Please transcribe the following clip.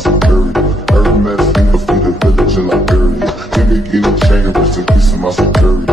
security. Hermes, feed the village in Liberia. Give me getting chain, rest in peace of my security.